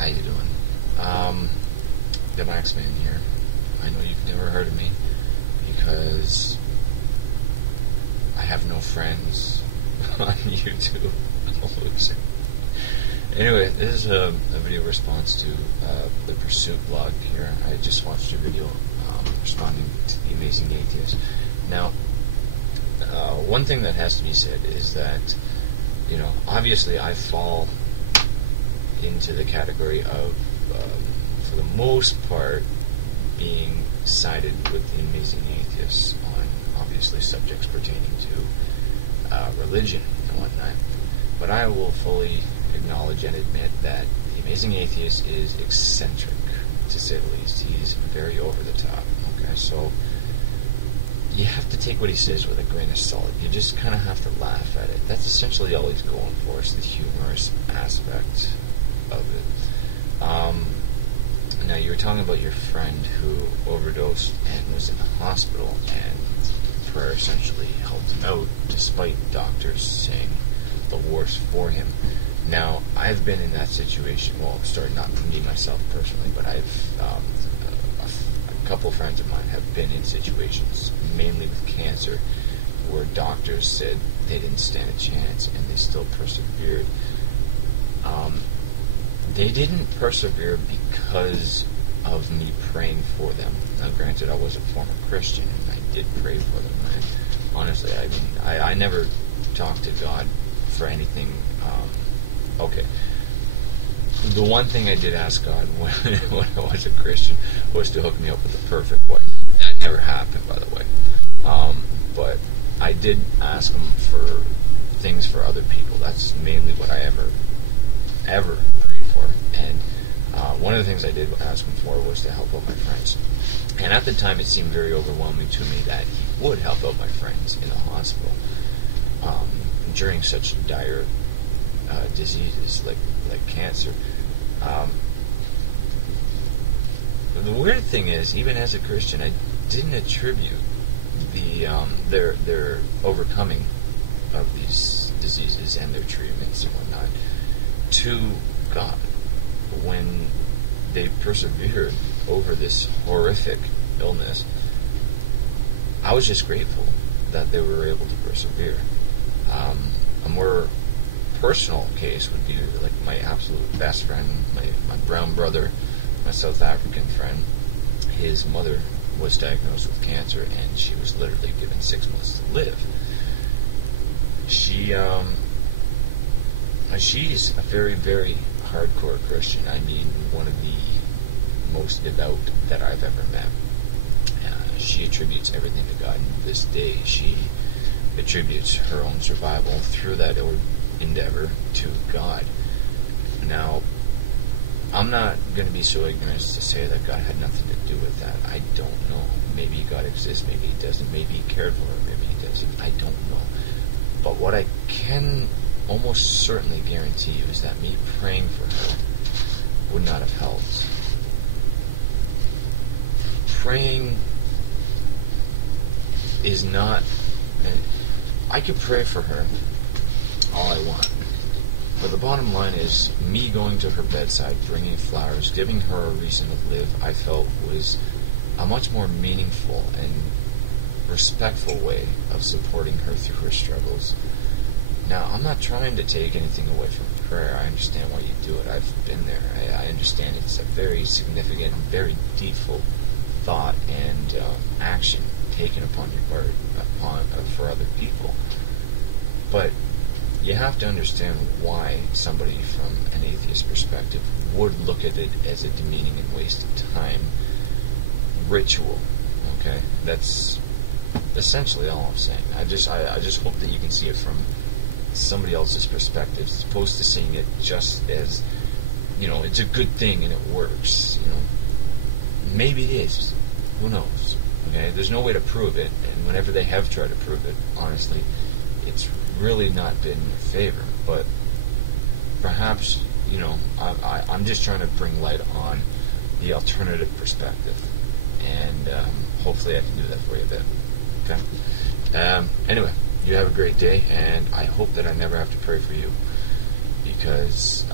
How you doing? The Wax Man here. I know you've never heard of me because I have no friends on YouTube. I'm a loser. Anyway, this is a video response to the Pursuit blog here. I just watched a video responding to the Amazing Atheist. Now, one thing that has to be said is that, obviously I fall into the category of, for the most part, being sided with the Amazing Atheists on, obviously, subjects pertaining to religion and whatnot. But I will fully acknowledge and admit that the Amazing Atheist is eccentric, to say the least. He's very over the top. Okay, so you have to take what he says with a grain of salt. You just kind of have to laugh at it. That's essentially all he's going for, is the humorous aspect of it. Now, you were talking about your friend who overdosed and was in the hospital, and prayer essentially helped him out, despite doctors saying the worst for him. Now, I've been in that situation. Well, not me myself personally, but I've a couple friends of mine have been in situations, mainly with cancer, where doctors said they didn't stand a chance, and they still persevered. They didn't persevere because of me praying for them. Now, granted, I was a former Christian, and I did pray for them. And honestly, I never talked to God for anything. Okay. The one thing I did ask God when I was a Christian was to hook me up with the perfect wife. That never happened, by the way. But I did ask Him for things for other people. That's mainly what I ever prayed for. And one of the things I did ask Him for was to help out my friends. And at the time, it seemed very overwhelming to me that He would help out my friends in the hospital during such dire diseases like cancer. The weird thing is, even as a Christian, I didn't attribute their overcoming of these diseases and their treatments and whatnot to God. When they persevered over this horrific illness, I was just grateful that they were able to persevere. A more personal case would be like my absolute best friend, my brown brother, my South African friend. His mother was diagnosed with cancer, and she was literally given 6 months to live. She's a very, very hardcore Christian. I mean, one of the most devout that I've ever met. She attributes everything to God. And to this day, she attributes her own survival through that endeavor to God. Now, I'm not going to be so ignorant as to say that God had nothing to do with that. I don't know. Maybe God exists, maybe He doesn't. Maybe He cared for her, maybe He doesn't. I don't know. But what I can almost certainly guarantee you is that me praying for her would not have helped. Praying is not... I could pray for her all I want. But the bottom line is, me going to her bedside, bringing flowers, giving her a reason to live, I felt was a much more meaningful and respectful way of supporting her through her struggles. Now, I'm not trying to take anything away from prayer. I understand why you do it. I've been there. I understand it's a very significant, very deepful thought and action taken upon your part for other people. But you have to understand why somebody from an atheist perspective would look at it as a demeaning and waste of time ritual. Okay? That's essentially all I'm saying. I just hope that you can see it from somebody else's perspective, as opposed to seeing it just as, it's a good thing and it works. Maybe it is. Who knows? Okay? There's no way to prove it, and whenever they have tried to prove it, honestly, it's really not been in their favor. But perhaps, I'm just trying to bring light on the alternative perspective, and hopefully I can do that for you a bit. Okay? Anyway, you have a great day, and I hope that I never have to pray for you, because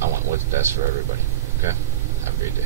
I want what's what's best for everybody. Okay? Have a great day.